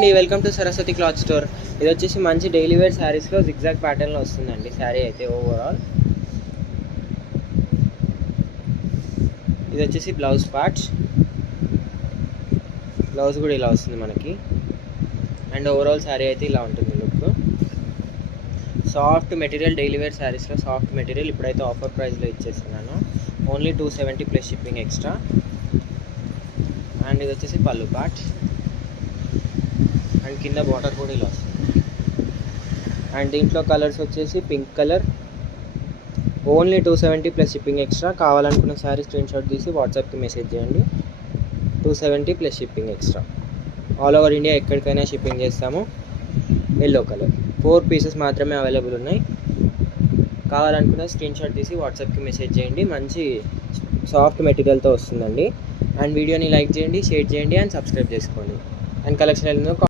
అండి, welcome to Saraswati cloth store. ఇది వచ్చేసి మంచి డైలీ వేర్ శారీస్లో జిగ్జాగ్ ప్యాటర్న్లో వస్తుందండి. శారీ అయితే ఓవరాల్ ఇది వచ్చేసి బ్లౌజ్ పార్ట్స్, బ్లౌజ్ కూడా ఇలా వస్తుంది మనకి. అండ్ ఓవరాల్ శారీ అయితే ఇలా ఉంటుంది look. Soft material, daily wear శారీస్లో సాఫ్ట్ మెటీరియల్. ఇప్పుడైతే ఆఫర్ ప్రైస్లో ఇచ్చేస్తున్నాను, only 270 plus shipping extra. And ఇది వచ్చేసి పళ్ళు పార్ట్, అండ్ కింద బార్డర్ కూడా ఇలా వస్తుంది. అండ్ దీంట్లో కలర్స్ వచ్చేసి pink colour, only 270 plus shipping extra. కావాలనుకున్న శారీ స్క్రీన్షాట్ తీసి వాట్సాప్కి మెసేజ్ చేయండి. 270 plus shipping extra. All over India ఎక్కడికైనా షిప్పింగ్ చేస్తాము. ఎల్లో కలర్ 4 పీసెస్ మాత్రమే అవైలబుల్ ఉన్నాయి. కావాలనుకున్న స్క్రీన్షాట్ తీసి వాట్సాప్కి మెసేజ్ చేయండి. మంచి సాఫ్ట్ మెటీరియల్తో వస్తుందండి. అండ్ వీడియోని లైక్ చేయండి, షేర్ చేయండి అండ్ సబ్స్క్రైబ్ చేసుకోండి. And collection